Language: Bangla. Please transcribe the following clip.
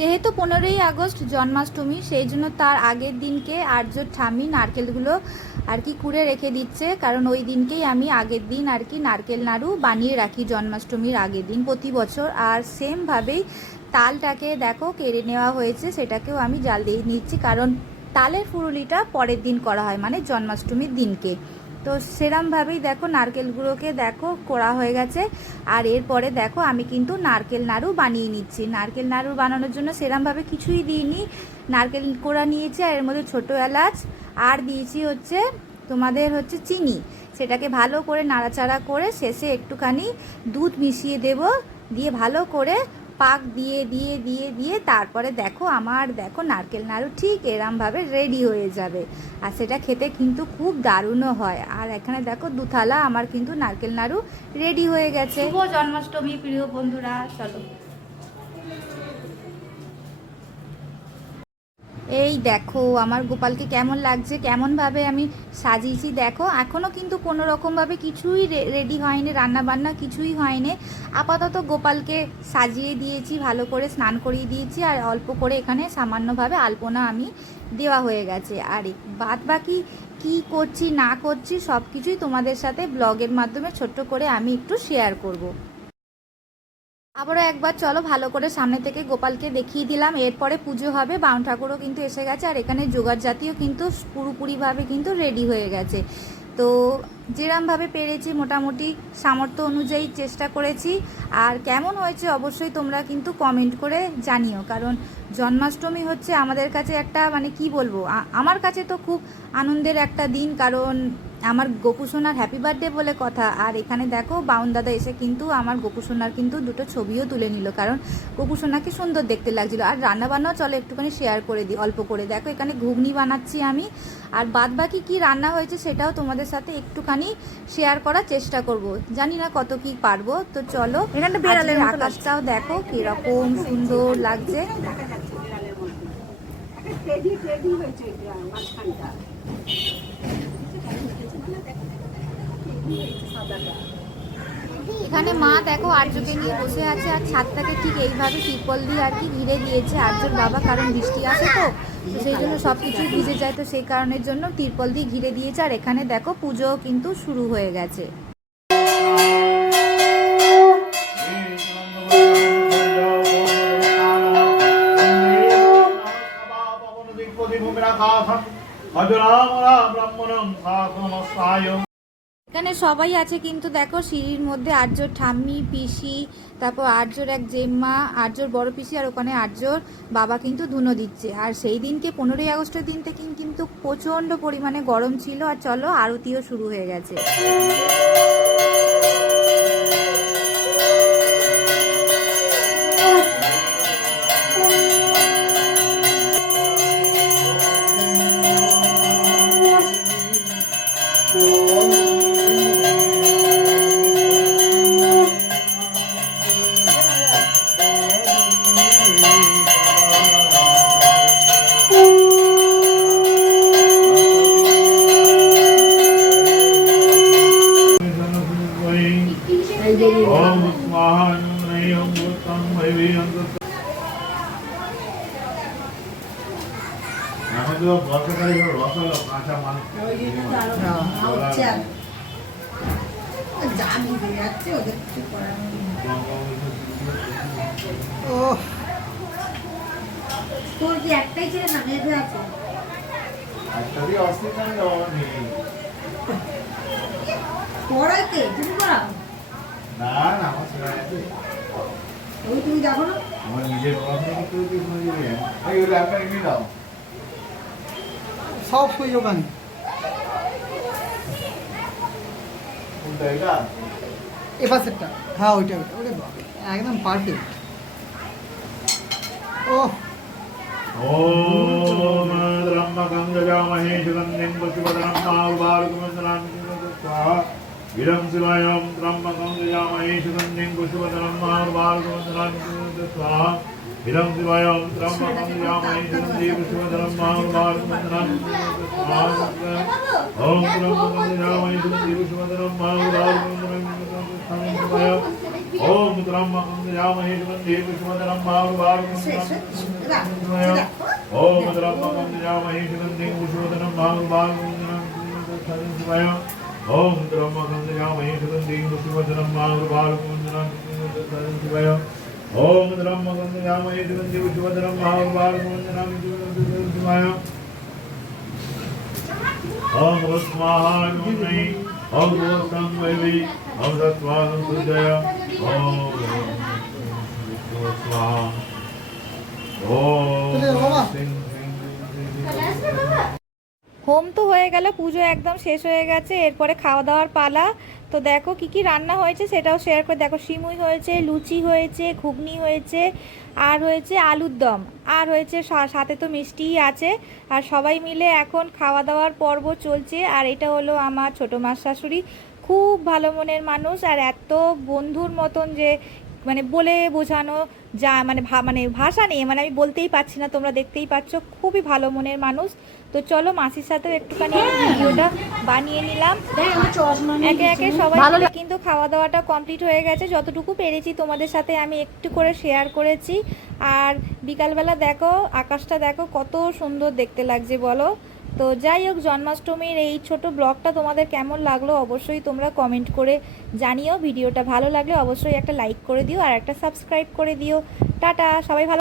যেহেতু 15ই আগস্ট জন্মাষ্টমী, সেই জন্য তার আগের দিনকে আর্যর ঠাম্মি নারকেলগুলো আর কি কুড়ে রেখে দিচ্ছে, কারণ ওই দিনকেই আমি আগের দিন আর কি নারকেল নাড়ু বানিয়ে রাখি জন্মাষ্টমীর আগের দিন প্রতি বছর। আর সেমভাবেই তালটাকে দেখো কেড়ে নেওয়া হয়েছে, সেটাকেও আমি জাল দিয়ে নিচ্ছি, কারণ তালের ফুরুলিটা পরের দিন করা হয়, মানে জন্মাষ্টমীর দিনকে। তো সেরমভাবেই দেখো নারকেলগুলোকে দেখো কোড়া হয়ে গেছে। আর এরপরে দেখো আমি কিন্তু নারকেল নাড়ু বানিয়ে নিচ্ছি। নারকেল নাড়ু বানানোর জন্য সেরমভাবে কিছুই দিইনি, নারকেল কোড়া নিয়েছি আর এর মধ্যে ছোটো এলাচ আর দিয়েছি হচ্ছে তোমাদের হচ্ছে চিনি। সেটাকে ভালো করে নাড়াচাড়া করে শেষে একটুখানি দুধ মিশিয়ে দেব, দিয়ে ভালো করে পাক দিয়ে দিয়ে দিয়ে দিয়ে তারপরে দেখো আমার দেখো নারকেল নাড়ু ঠিক এরমভাবে রেডি হয়ে যাবে। আর সেটা খেতে কিন্তু খুব দারুণও হয়। আর এখানে দেখো দুথালা আমার কিন্তু নারকেল নাড়ু রেডি হয়ে গেছে। শুভ জন্মাষ্টমী প্রিয় বন্ধুরা, চলো। এই দেখো আমার গোপালকে কেমন লাগছে, কেমনভাবে আমি সাজিয়েছি দেখো। এখনও কিন্তু কোনো রকমভাবে কিছুই রেডি হয়নি, রান্না বান্না কিছুই হয়নি। আপাতত গোপালকে সাজিয়ে দিয়েছি, ভালো করে স্নান করিয়ে দিয়েছি, আর অল্প করে এখানে সামান্যভাবে আলপনা আমি দেওয়া হয়ে গেছে। আর বাদ বাকি কী করছি না করছি সব কিছুই তোমাদের সাথে ব্লগের মাধ্যমে ছোট্ট করে আমি একটু শেয়ার করব। আবারও একবার চলো ভালো করে সামনে থেকে গোপালকে দেখিয়ে দিলাম। এরপরে পুজো হবে, বাউন ঠাকুরও কিন্তু এসে গেছে, আর এখানে জোগাড় জাতীয় কিন্তু পুরোপুরিভাবে কিন্তু রেডি হয়ে গেছে। তো যেরমভাবে পেরেছি মোটামুটি সামর্থ্য অনুযায়ী চেষ্টা করেছি। আর কেমন হয়েছে অবশ্যই তোমরা কিন্তু কমেন্ট করে জানিও, কারণ জন্মাষ্টমী হচ্ছে আমাদের কাছে একটা মানে কি বলবো, আমার কাছে তো খুব আনন্দের একটা দিন, কারণ আমার গোপুসোনার হ্যাপি বার্থডে বলে কথা। আর এখানে দেখো বাউন দাদা এসে কিন্তু আমার গোপুসোনার কিন্তু দুটো ছবিও তুলে নিল, কারণ গোপুসোনাকে সুন্দর দেখতে লাগছিল। আর রান্নাবান্নাও চলো একটুখানি শেয়ার করে দিই অল্প করে। দেখো এখানে ঘুগনি বানাচ্ছি আমি, আর বাদ বাকি কী রান্না হয়েছে সেটাও তোমাদের সাথে একটুখানি শেয়ার করার চেষ্টা করব, জানি না কত কি পারবো। তো চলো, এখানে বেড়ালের আকাশটাও দেখো কিরকম সুন্দর লাগছে। এখানে মা দেখো আর্যকে নিয়ে বসে আছে, আর ছাদটাকে ঠিক এইভাবে টিপল দিয়ে আর কি ঘিরে দিয়েছে আর্যর বাবা, কারণ বৃষ্টি আসে তো সেই জন্য সব কিছুই ভিজে যায়, তো সেই কারণের জন্য টিরপল দিয়ে ঘিরে দিয়েছে। আর এখানে দেখো পুজোও কিন্তু শুরু হয়ে গেছে। এখানে সবাই আছে কিন্তু দেখো সিঁড়ির মধ্যে আর্যর ঠাম্মি, পিসি, তারপর আর্যর এক জেম্মা, আর্যর বড় পিসি, আর ওখানে আর্যর বাবা কিন্তু ধুনো দিচ্ছে। আর সেই দিনকে 15ই আগস্টের দিন থেকে কিন্তু প্রচণ্ড পরিমাণে গরম ছিল। আর চলো আরতিও শুরু হয়ে গেছে। তোর কি একটাই ছেলে না মেয়ে আছে? একটাই অস্তিত্ব নেই। পড়াই কে? তুমি পড়াও? না না, আমার ছেলে আছে। ওই তুমি যাবো না? আমার নিজের পড়াশোনা করতে হচ্ছে, কোনো দিকে এই ওটা একটা এনে দাও, সব সুযোগ আনি। কোনটা এটা? এ পাশেরটা। হ্যাঁ ওইটা ওটা একদম পারফেক্ট। ওহ ओम त्र्यंबकं यजामहे सुगन्धिं पुष्टिवर्धनं महाउर्वारुकमण्डलं स्वाहा। इदं शिवाय ओम त्र्यंबकं यजामहे सुगन्धिं पुष्टिवर्धनं महाउर्वारुकमण्डलं स्वाहा। इदं शिवाय ओम त्र्यंबकं यजामहे सुगन्धिं पुष्टिवर्धनं महाउर्वारुकमण्डलं स्वाहा। ओम त्र्यंबकं यजामहे सुगन्धिं पुष्टिवर्धनं महाउर्वारुकमण्डलं स्वाहा। ओम त्र्यंबकं यजामहे सुगन्धिं पुष्टिवर्धनं महागुरुवायुर्मन्त्रं ओम त्र्यंबकं यजामहे सुगन्धिं पुष्टिवर्धनं महागुरुवायुर्मन्त्रं ओम त्र्यंबकं यजामहे सुगन्धिं पुष्टिवर्धनं महागुरुवायुर्मन्त्रं ओम त्र्यंबकं यजामहे सुगन्धिं पुष्टिवर्धनं महागुरुवायुर्मन्त्रं ओम स्वाहा नमः ओम गोत्रं वैवि ओम तत्त्वां सुजय ओम स्वाहा ओम सिंह হোম তো হয়ে গেল, পুজো একদম শেষ হয়ে গেছে, এরপরে খাওয়া দাওয়ার পালা। তো দেখো কি কি রান্না হয়েছে সেটাও শেয়ার করে। দেখো সিমুই হয়েছে, লুচি হয়েছে, ঘুগনি হয়েছে, আর হয়েছে আলুর দম, আর হয়েছে সাথে তো মিষ্টিই আছে। আর সবাই মিলে এখন খাওয়া দাওয়ার পর্ব চলছে। আর এটা হলো আমার ছোটো মার শাশুড়ি, খুব ভালো মনের মানুষ, আর এত বন্ধুর মতন যে মানে বলে বোঝানো যা মানে মানে ভাষা নেই, মানে আমি বলতেই পারছি না, তোমরা দেখতেই পাচ্ছ, খুবই ভালো মনের মানুষ। তো চলো মাসির সাথেও একটুখানি ভিডিওটা বানিয়ে নিলাম। একে একে সবাই মিলে কিন্তু খাওয়া দাওয়াটা কমপ্লিট হয়ে গেছে, যতটুকু পেরেছি তোমাদের সাথে আমি একটু করে শেয়ার করেছি। আর বিকালবেলা দেখো আকাশটা দেখো কত সুন্দর দেখতে লাগছে বলো। তো যাই হোক, জন্মাষ্টমীর এই ছোট ব্লগটা তোমাদের কেমন লাগলো অবশ্যই তোমরা কমেন্ট করে জানিও। ভিডিওটা ভালো লাগলে অবশ্যই একটা লাইক করে দিও আর একটা সাবস্ক্রাইব করে দিও। টাটা, সবাই ভালো।